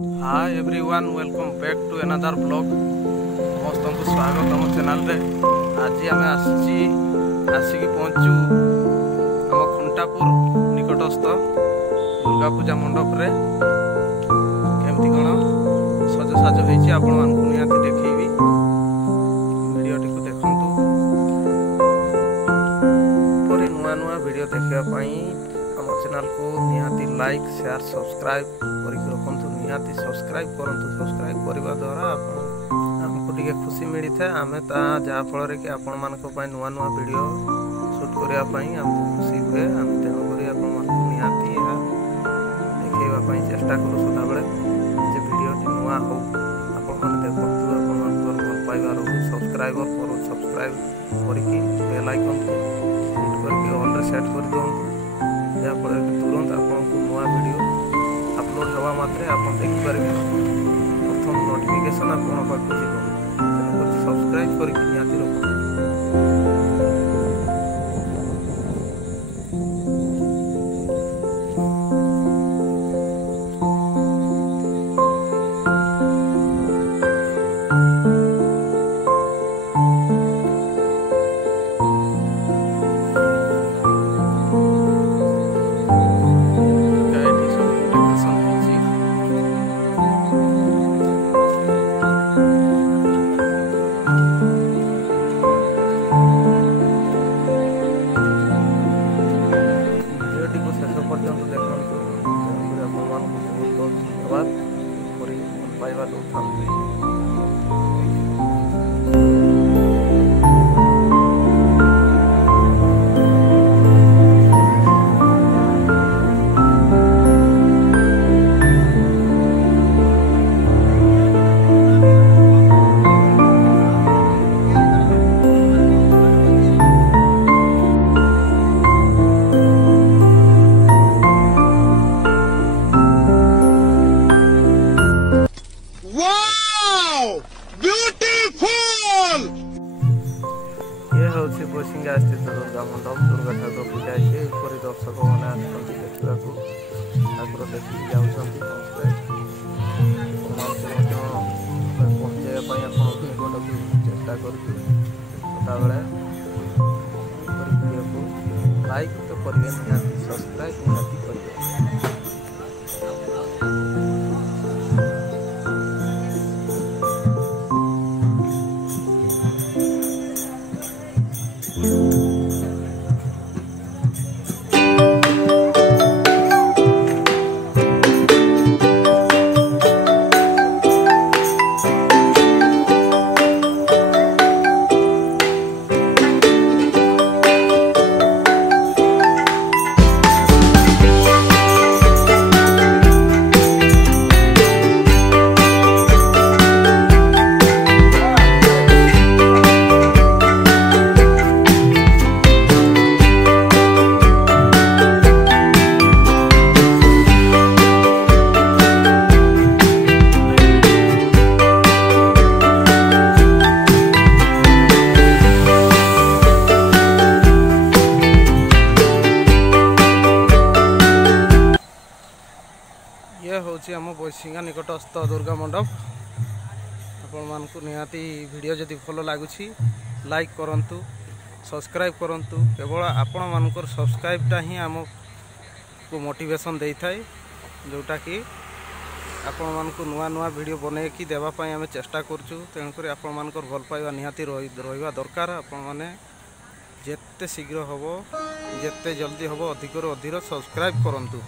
Hi everyone, welcome back to another blog. समस्त को स्वागत आम चैनल रे। आज आम आसिक पहुँचु आम खुंटापुर निकटस्थ दुर्गा पूजा मंडप रे। केमती कौन सजसाज होती आपण मानक निहाती देखी वीडियोटी को देखंतु। परे नुआ नुआ वीडियो देखापी आम चैनल को निहाती लाइक शेयर सब्सक्राइब करके रखु। निहाती सब्सक्राइब करंतु। सब्सक्राइब करने द्वारा आमको टिके खुशी मिली था। आम जहाँफल कि आपण मानक नुआ नुआ वीडियो शूट करने आमको खुशी हुए। आम तेणुक निहाती देखा चेष्टा करूँ सदाबले जे वीडियोटी नुआ हो आपण देखु। आपण भल पाइबार हो सब्सक्राइबर करो। सब्सक्राइब करके बेल आइकन को हिट करके ऑल रे सेट कर दिंतु। जहाँफल तुरंत आपको नुआ वीडियो अपलोड हवा मात्रे आप देखिपारे प्रथम नोटिफिकेशन आपन पाखु जीव। सब्सक्राइब करके निहाती रखो। बसिंगा स्थित दुर्गा मंडप दुर्गा ठाकुर पूजा है। दर्शक मैंने देखा ठाकुर देखिए जाऊँगी। पहुँचाई निकट चेष्टा करूँ। सदाबले वीडियो को लाइक तो करेंगे निहाती सब्सक्राइब निहाती करेंगे। आम बसिंगा निकटस्थ दुर्गा मंडप। आपण मानकु निहाती वीडियो जदि भल लगुच लाइक करंतु सब्सक्राइब करंतु। केवल आपण मानकर सब्सक्राइबटा ही आमको मोटिवेशन दे थाए, जोटा कि आपण मानकु नुआ नुआ वीडियो बने कि देवाई आम चेष्टा करूँ। तेणुक आपण मानकर भल पाइबा निहाती रहिबा दरकार। आपण माने जेते शीघ्र हम जेते जल्दी हम अधिक अधिक सब्सक्राइब करंतु।